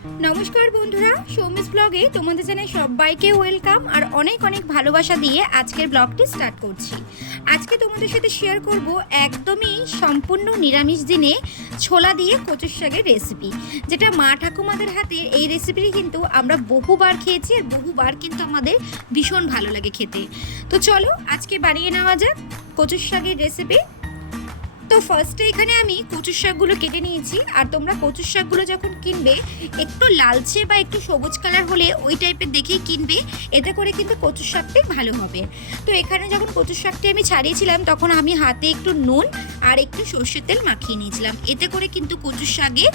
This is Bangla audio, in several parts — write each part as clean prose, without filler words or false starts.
নমস্কার বন্ধুরা, সৌমিস ব্লগে তোমাদের জানাই সবাইকে ওয়েলকাম আর অনেক অনেক ভালোবাসা দিয়ে আজকের ব্লগটি স্টার্ট করছি। আজকে তোমাদের সাথে শেয়ার করব একদমই সম্পূর্ণ নিরামিষ দিনে ছোলা দিয়ে কচুর শাকের রেসিপি, যেটা মা ঠাকুমাদের হাতে এই রেসিপিটি কিন্তু আমরা বহুবার খেয়েছি আর বহুবার কিন্তু আমাদের ভীষণ ভালো লাগে খেতে। তো চলো আজকে বানিয়ে নেওয়া যাক কচুর শাকের রেসিপি। তো ফার্স্টে এখানে আমি কচুর শাকগুলো কেটে নিয়েছি। আর তোমরা কচুর শাকগুলো যখন কিনবে একটু লালচে বা একটু সবুজ কালার হলে ওই টাইপের দেখেই কিনবে, এতে করে কিন্তু কচুর শাকটাই ভালো হবে। তো এখানে যখন কচুর শাকটি আমি ছাড়িয়েছিলাম তখন আমি হাতে একটু নুন আর একটু সর্ষের তেল মাখিয়ে নিয়েছিলাম, এতে করে কিন্তু কচুর শাকে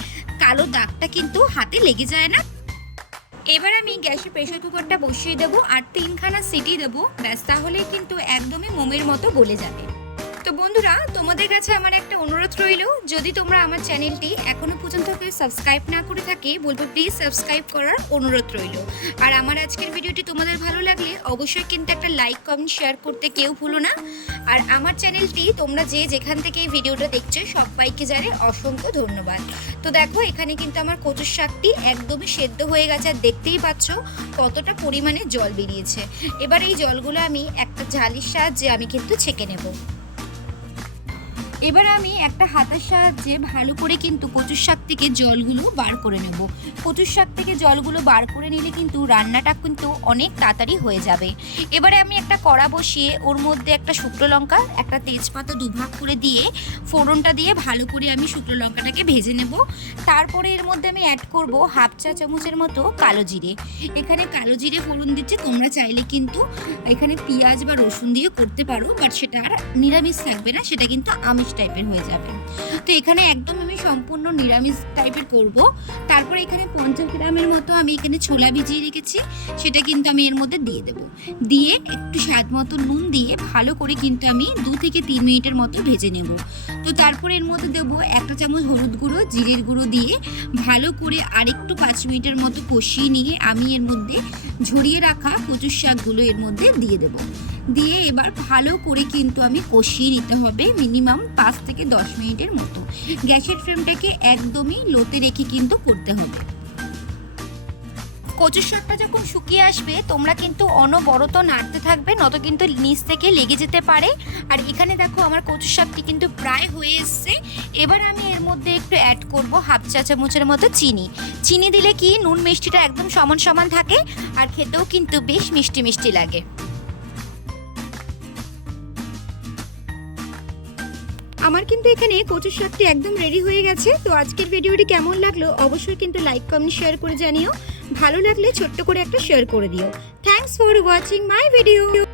কালো দাগটা কিন্তু হাতে লেগে যায় না। এবার আমি গ্যাসে প্রেসার কুকারটা বসিয়ে দেবো আর 3খানা সিটি দেবো, ব্যাস তাহলেই কিন্তু একদমই মোমের মতো গলে যাবে। তো বন্ধুরা, তোমাদের কাছে আমার একটা অনুরোধ রইল, যদি তোমরা আমার চ্যানেলটি এখনও পর্যন্ত কেউ সাবস্ক্রাইব না করে থাকে বলবো প্লিজ সাবস্ক্রাইব করার অনুরোধ রইল। আর আমার আজকের ভিডিওটি তোমাদের ভালো লাগলে অবশ্যই কিন্তু একটা লাইক কমেন্ট শেয়ার করতে কেউ ভুলো না। আর আমার চ্যানেলটি তোমরা যে যেখান থেকে এই ভিডিওটা দেখছো সবাইকে জানাই অসংখ্য ধন্যবাদ। তো দেখো এখানে কিন্তু আমার কচুর শাকটি একদমই সেদ্ধ হয়ে গেছে আর দেখতেই পাচ্ছ কতটা পরিমাণে জল বেরিয়েছে। এবার এই জলগুলো আমি একটা ঝালির সাহায্যে আমি কিন্তু ছেঁকে নেব। এবার আমি একটা হাতের সাহায্যে ভালো করে কিন্তু কচুর শাক থেকে জলগুলো বার করে নেব। কচুর শাক থেকে জলগুলো বার করে নিলে কিন্তু রান্নাটা কিন্তু অনেক তাড়াতাড়ি হয়ে যাবে। এবারে আমি একটা কড়া বসিয়ে ওর মধ্যে একটা শুকনো লঙ্কা, একটা তেজপাতা দুভাগ করে দিয়ে ফোড়নটা দিয়ে ভালো করে আমি শুকনো লঙ্কাটাকে ভেজে নেব। তারপরে এর মধ্যে আমি অ্যাড করব হাফ চা চামচের মতো কালো জিরে। এখানে কালো জিরে ফোড়ন দিচ্ছে, তোমরা চাইলে কিন্তু এখানে পেঁয়াজ বা রসুন দিয়ে করতে পারো, বাট সেটা আর নিরামিষ থাকবে না, সেটা কিন্তু আমিষ টাইপের হয়ে যাবে। তো এখানে একদম আমি সম্পূর্ণ নিরামিষ টাইপের করব। তারপরে এখানে 50 গ্রামের মতো আমি এখানে ছোলা ভিজিয়ে রেখেছি, সেটা কিন্তু আমি এর মধ্যে দিয়ে দেব। দিয়ে একটু স্বাদ মতো নুন দিয়ে ভালো করে কিন্তু আমি 2 থেকে 3 মিনিটের মতো ভেজে নেব। তো তারপরে এর মধ্যে দেবো 1 চামচ হলুদ গুঁড়ো, জিরের গুঁড়ো দিয়ে ভালো করে আরেকটু 5 মিনিটের মতো কষিয়ে নিয়ে আমি এর মধ্যে ঝরিয়ে রাখা কচুর শাকগুলো এর মধ্যে দিয়ে দেব। দিয়ে এবার ভালো করে কিন্তু আমি কষিয়ে নিতে হবে মিনিমাম 5 থেকে 10 মিনিটের মতো। গ্যাসের ফ্লেমটাকে একদমই লোতে রেখে কিন্তু করতে হবে। কচুর শাকটা যখন শুকিয়ে আসবে তোমরা কিন্তু অনবরত নাড়তে থাকবে, নত কিন্তু নিচ থেকে লেগে যেতে পারে। আর এখানে দেখো আমার কচুর শাকটি কিন্তু প্রায় হয়ে এসছে। এবার আমি এর মধ্যে একটু অ্যাড করব হাফ চা চামচের মতো চিনি। চিনি দিলে কি নুন মিষ্টিটা একদম সমান সমান থাকে আর খেতেও কিন্তু বেশ মিষ্টি মিষ্টি লাগে। আমার কিন্তু এখানে কচুর শাকটি একদম রেডি হয়ে গেছে। তো আজকের ভিডিওটি কেমন লাগলো অবশ্যই কিন্তু লাইক কমেন্ট শেয়ার করে জানিও। ভালো লাগলে ছোট্ট করে একটা শেয়ার করে দিও। Thanks for watching my video.